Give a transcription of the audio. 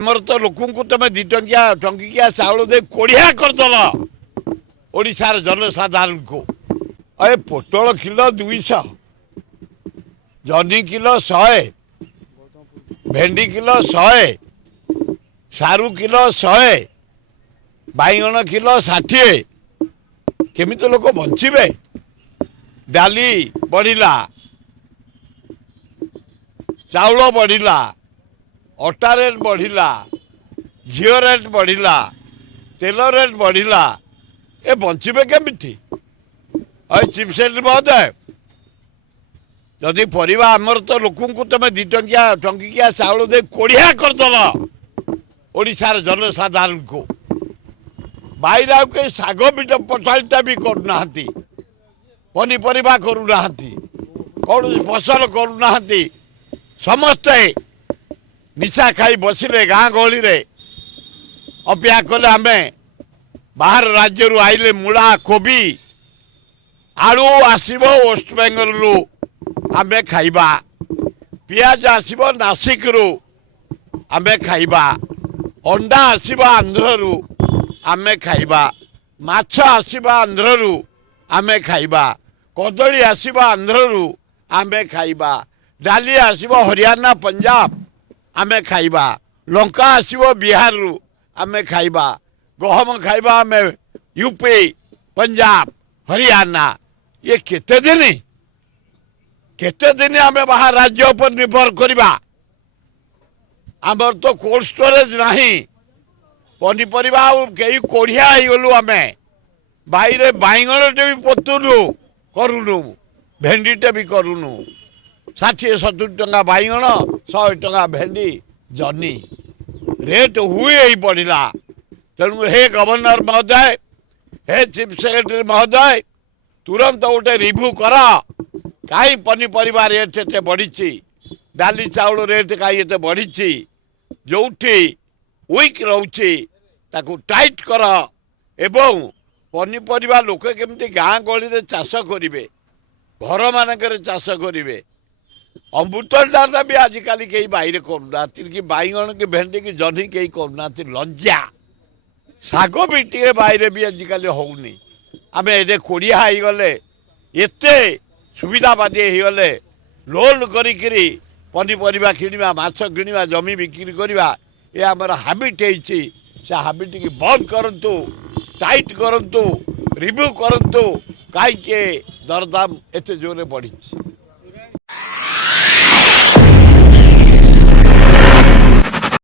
आमर तो लोक तुम 2 टंकिया टंकिया चाउल दे कोड़िया करदल ओडिशार जनसाधारण को अरे पोटल किलो 200 जनी किलो 100 भेंडी किलो 100 सारू किलो 100 बैगण किलो 60 केमी लोक बंचे डाली बढ़िला चाउल बढ़िला अटा रेट बढ़िला घीओ रेट बढ़िला तेल रेट बढ़िला ए बंचे केमिटी अरे चीफ सेक्रेटरी महोदय जदि परिवा आमर तो लोक तुम 2 टंकिया टंकिया चाउल दे कोड़िया करदल ओडिशार जनसाधारण को बाहर आउ कई शाग बिट पठाड़ीटा भी करूना पनीपरिया करूना कौन फसल करूना समस्ते निशा खाई बसिले गाँ गहली रे अपेक्षा कले आम बाहर राज्य आइले मूला कोबी आलू आसब वेस्ट बेंगल रु आम खाइबा पियाज आसब नासिक रु आम खाइबा अंडा आसब आंध्र रु आम खाइबा माछ आसब आंध्र रु आम खाइबा कदली आसब आंध्र रु आम खाइबा डाली आसब हरियाणा पंजाब आम खाइबा लंका आसब बिहार रु आम खाइबा गहम खाइबा आम यूपी पंजाब हरियाणा ये केते दिन आम बाहर राज्य पर निर्भर करवा आमर तो कोल्ड स्टोरेज नहीं पनीपरिया कई कोढ़िया गलु आम बाहर बैगणटे भी पोतुनु करूनु भेंडीटे भी करूनु 60-70 टंका बैगण 100 टंका भेंडी जनी रेट हुए ही बढ़ला तेणु हे गवर्नर महोदय हे चीफ सेक्रेटरी महोदय तुरंत गोटे रिव्यू कर कहीं पनीपरिया रेट एत बढ़ी डाली चाउल रेट कहीं एत बढ़ी जो वीक रोचे ताकू टाइट कर एवं पनीपरिया लोक केमती गाँ गहली चाष करेंगे घर मानक चाष करेंगे अमृतंडा भी आजिकल कई बाहर करूना कि बैगण की भेंडी की जनी कई करूना लज्जा शाग भी टे बाहर भी आजिकल होनी आम ये कोड़िया होगले एत सुविधावादी होगले लोन करी पनीपरिया किणवा माछ किणवा जमी बिक्री करवा ये आमर हाबिट से हाबिट की बंद करंतु टाइट करंतु रिव्यू करंतु कहीं दरदाम एत जोरे बढ़ी।